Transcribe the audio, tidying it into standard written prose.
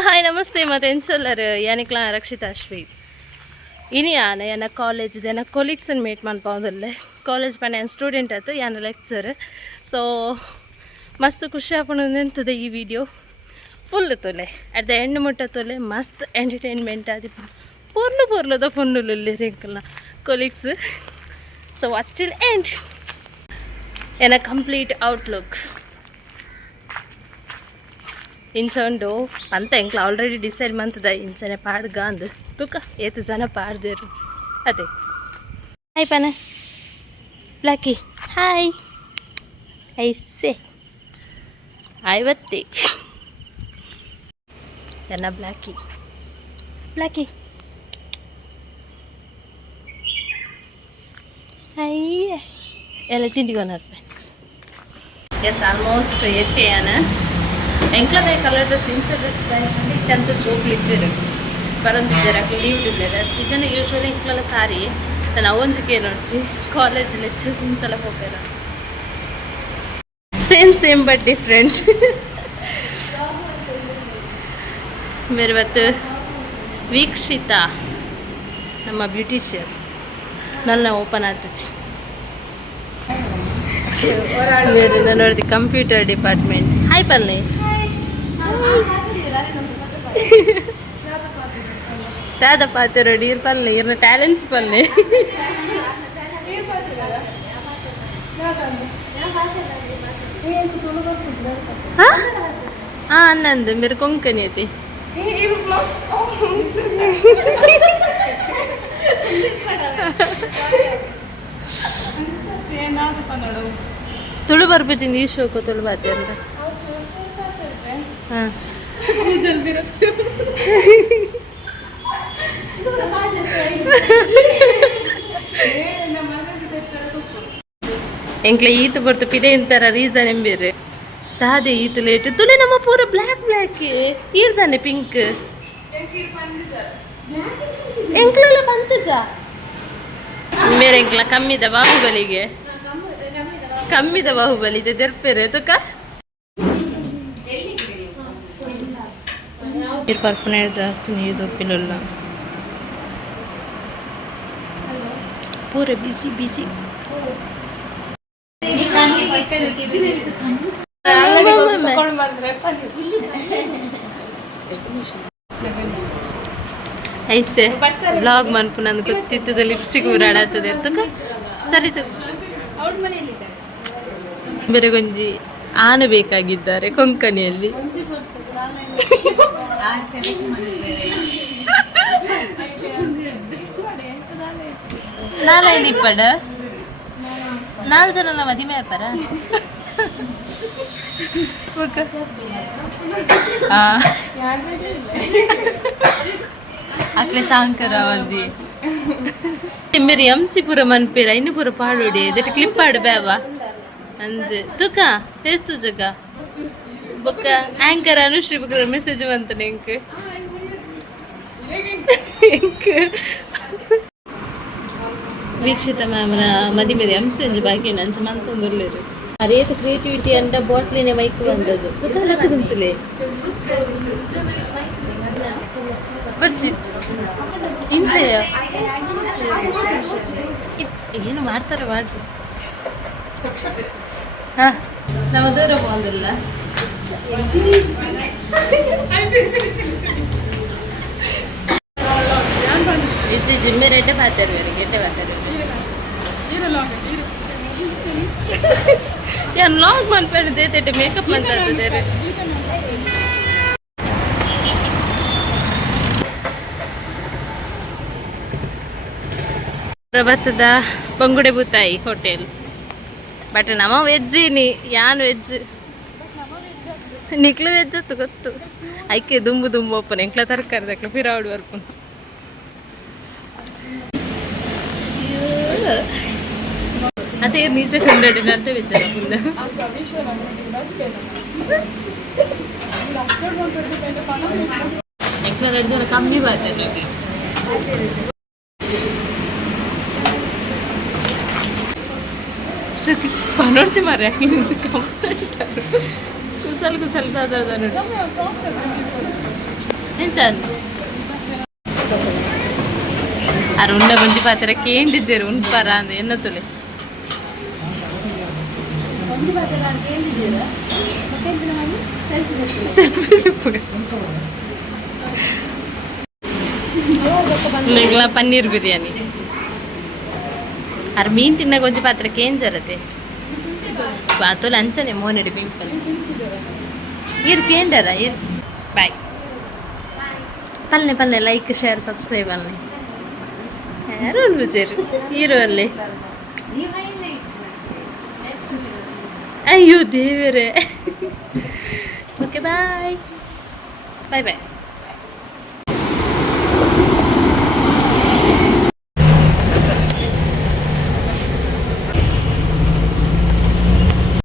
hi ನಮಸ್ತೆ ಮತ್ತು ಎನ್ಸಲ್ಲರು ಯಾನಿಕ್ಲಾ ರಕ್ಷಿತಾ ಶ್ರೀ ಇನಿ ಯಾನ ಯಾನ ಕಾಲೇಜ್ದು ಯಾನ ಕೊಲೀಗ್ಸನ್ನು ಮೀಟ್ ಮಾಡ್ಬೋದಲ್ಲೇ ಕಾಲೇಜ್ ಪನ ಯಾನ ಸ್ಟೂಡೆಂಟ್ ಆಯ್ತು ಯಾನ ಲೆಕ್ಚರ್ ಸೊ ಮಸ್ತ್ ಖುಷಿ ಆಪಣ ನಿಂತದೆ ಈ ವಿಡಿಯೋ ಫುಲ್ ತೊಲೆ ಅಟ್ ದ ಎಂಡ್ ಮುಟ್ಟ ತೊಲೆ ಮಸ್ತ್ ಎಂಟರ್ಟೈನ್ಮೆಂಟ್ ಆದಿ ಪೂರ್ಣದ ಫುನ್ನುಲ್ಲಿ ರಿಂಕಲ್ಲ colleagues so watch till end ಯಾನ ಕಂಪ್ಲೀಟ್ ಔಟ್ಲುಕ್ ಇಂಚೊಂಡು ಅಂತ ಎಂಕ್ಲ ಆಲ್ರೆಡಿ ಡಿಸೈಡ್ ಮಂತದ ಇಂಚನೆ ಪಾಡ್ಗ ಅಂದು ತುಕ ಏತು ಜನ ಪಾಡ್ದೇರು ಅದೇ ಹಾಯ್ ಪನ ಬ್ಲಾಕಿ ಹಾಯ್ ಐಸೆ ಐವತ್ತಿ ಎನ್ನ ಬ್ಲಾಕಿ ಅಯ್ಯ ಎಲ್ಲ ತಿಂಡಿಗೊನರ್ಪೆ ಎಸ್ ಆಲ್ಮೋಸ್ಟ್ ಎತ್ತೆಯಾನ ಎಂಕ್ಲದ ಕಲರ್ ಡ್ರೆಸ್ ಇಂಚ ಡ್ರೆಸ್ ಇಟ್ಟಂತೂ ಜೋಕ್ಲು ಇಜ್ಜರು ಬರಂದಿಜ್ಜರು ಅಕ್ಲ ಲೀವ್ ಇಡ್ಲೇರ ಇಜನ ಯೂಶ್ವಲಿ ಎಂಕ್ಲೆಲ್ಲ ಸಾರಿ ನಾನು ಅವೊಂಜಿಗೆ ನೋಡ್ಚಿ ಕಾಲೇಜ್ ಲೆಕ್ಚರ್ಸ್ ಇಂಚಲ ಹೋಗ್ಬೇರ ಸೇಮ್ ಬಟ್ ಡಿಫ್ರೆಂಟ್ ಬೇರೆ ಇವತ್ತು ವೀಕ್ಷಿತಾ ನಮ್ಮ ಬ್ಯೂಟಿಷಿಯನ್ ನನ್ನ ಓಪನ್ ಆತಚಿ ಬೇರೆ ನೋಡಿದೆ ಕಂಪ್ಯೂಟರ್ ಡಿಪಾರ್ಟ್ಮೆಂಟ್ ಹಾಯ್ ಪಲ್ಲೆ ದಾದ ಪಾತಿರೋ ಡೀರ್ ಪಲ್ಲೆ ಇರ್ನ ಟ್ಯಾಲೆಂಟ್ಸ್ ಪಲ್ಲೆ ಹಾಂ ಅನ್ನಂದು ಮೇರೆ ಕೊಂಕಣಿ ಐತಿ ತುಳು ಬರ್ಬೇಕಿಂದ ಈ ಶೋಕು ತುಳು ಬಾತಿ ಅಂತ ಹಾಂ ಎಂಕ್ಲೆ ಈತು ಬರ್ತು ಪಿದೆ ಇಂತರ ರೀಸನ್ ಎಂಬೇರೆ ತಾದೆ ಈತು ಲೇಟ್ ತುಲೆ ನಮ್ಮ ಪೂರ ಬ್ಲ್ಯಾಕ್ ಈರ್ದಾನೆ ಪಿಂಕ್ ಎಂಕ್ಲೆಲ್ಲ ಬಂತಜ ಬೇರೆ ಎಂಕ್ಲ ಕಮ್ಮಿದ ಬಾಹುಬಲಿ ತೆರ್ಪೇರೆ ತುಕ ಪರ್ಪನೆ ಜಾಸ್ತಿ ನೀರು ದೊಪ್ಪಿಲ್ಲ ಪೂರ ಬಿಜಿ ಐಸೆ ಬ್ಲಾಗ್ ಮನ್ಪು ನಂದು ಗೊತ್ತಿತ್ತದ ಲಿಪ್ಸ್ಟಿಕ್ ಊರಾಡತ್ತದೆ ತುಕ ಸರಿ ಬೇರೆ ಗೊಂಜಿ ಆನೆ ಬೇಕಾಗಿದ್ದಾರೆ ಕೊಂಕಣಿಯಲ್ಲಿ ನಾಳೆ ಪಡ 4 ಜನ ಮದಿಮೆ ಆಪಾರ ಅಕ್ಲೆ ಸಾಂಕರ ಅವರ್ದಿ ಮೇರಿ ಎಂಸಿ ಪೂರ ಮನ್ಪೇರ ಇನ್ನು ಪೂರ ಪಾಡೋಡಿ ದಟ್ ಕ್ಲಿಪ್ ಆಡು ಬೇವ ಅಂದ್ ತುಕ ಫೇಸ್ ತುಜಗ ಬೊಕ್ಕ ಆಂಕರ್ ಅನುಶ್ರೀ ಬುಕ್ರ ಮೆಸೇಜ್ ಬಂತನೆ ಎಂಕ್ ವೀಕ್ಷಿತ ಮ್ಯಾಮ್ನ ಮದಿಮೆದೆ ಅಂಸಂಜು ಬಾಕಿ ನಂಚ ಮಂತೊಂದುರ್ಲೇರು ಅರೇತ ಕ್ರಿಯೇಟಿವಿಟಿ ಅಂಡ ಬಾಟ್ಲಿನೇ ಮೈಕ್ ಬಂದದ್ದು ತುಕ ಲಕ್ಕದುಂತಲೇ ಬರ್ಚಿ ಇಂಚೆಯ ಏನು ಮಾಡ್ತಾರೆ ಮಾಡ್ರಿ ಹಾಂ ನಮ್ಮ ದೂರ ಬಂದಿಲ್ಲ ಇಚ್ಚಿ ಜಿಮ್ಮೆ ರೇಟೆ ಪಾತಾರೆ ಬೇರೆ ಗೆಡ್ಡೆ ಪಾತಾರೆ ಯಾನ್ ಲಾಗ್ ಮನ್ಪೇರಿದೆ ತೇಟೆ ಮೇಕಪ್ ಮಂತಾದ್ರೆ ಪ್ರಭಾತದ ಬಂಗುಡೆ ಬೂತಾಯಿ ಹೋಟೆಲ್ ಬಟ್ ನಮ್ಮ ವೆಜ್ಜಿನಿ ಯಾನ್ ವೆಜ್ ನಿಕ್ಲು ವೆಜ್ ಅತ್ತು ಗೊತ್ತು ಐಕೆ ದುಂಬು ಓಪನ್ ಎಂಕ್ಲ ತರಕಾರಿ ದಕ್ಲ ಪಿರಾವಡು ಬರ್ಪುನ್ ಅದೇ ನೀಚೆ ಕಂಡಡಿನ ಅಂತ ವಿಚಾರ ಪುಣ್ಯ ಎಂಕ್ಲ 2 ಜನ ಕಮ್ಮಿ ಬರ್ತೇನೆ ಪನೋಡ್ಚೆ ಮಾರ್ರೆ ಕುಸಲ್ ಕುಸಲ್ ದಾದ ಎಂಚಂದ ಅರೆ ಉಂಡ ಗೊಂಜಿ ಪಾತ್ರ ಕೇಂದಿದ್ದೇರು ಉಂಡ್ಪಾರ ಅಂದ ಎನ್ನ ತುಲೆ ನಿಂಗ್ಲ ಪನ್ನೀರ್ ಬಿರಿಯಾನಿ ಅರೆ ಮೀನ್ ತಿನ್ನ ಗೊಂಜಿ ಪಾತ್ರ ಕೇಂಜರತೆ ಬಾತುಲ ಅಂಚನೆ ಮೋನೆಡಿ ಪಿಂಪಲ್ ಇರ್ ಕೇಂಡರ ಇರ್ ಬಾಯ್ ಪಲ್ಲೆ ಪಲ್ಲೆ ಲೈಕ್ ಶೇರ್ ಸಬ್ಸ್ಕ್ರೈಬ್ ಅಲ್ಲೇ ಯಾರು ಅನ್ಬಿಚಾರು ಹೀರೋ ಅಲ್ಲೇ ಅಯ್ಯೋ ದೇವರೇ ಓಕೆ ಬಾಯ್ ಬಾಯ್ ಬಾಯ್